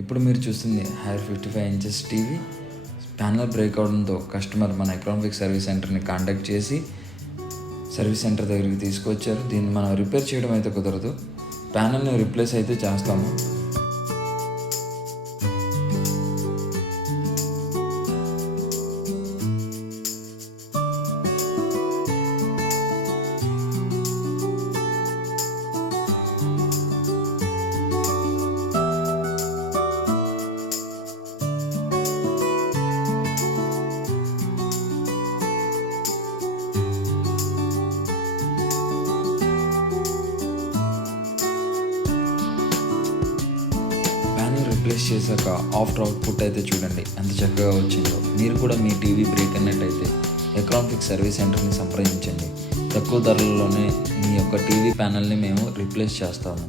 ఇప్పుడు మీరు చూస్తుంది Haier 55 inches TV. Panel break అవడంతో కస్టమర్ మన ఎకనామిక్ సర్వీస్ సెంటర్ని కాంటాక్ట్ చేసి సర్వీస్ సెంటర్ దగ్గరికి తీసుకొచ్చారు. దీన్ని మనం రిపేర్ చేయడం అయితే కుదరదు, ప్యానల్ని రిప్లేస్ అయితే చేస్తాము. ప్యానల్ రిప్లేస్ చేశాక ఆఫ్టర్ అవుట్పుట్ అయితే చూడండి ఎంత చక్కగా వచ్చిందో. మీరు కూడా మీ టీవీ బ్రేక్ అన్నట్టయితే ఎకనామిక్ సర్వీస్ సెంటర్ని సంప్రదించండి. తక్కువ ధరలలోనే మీ యొక్క టీవీ ప్యానల్ని మేము రిప్లేస్ చేస్తాము.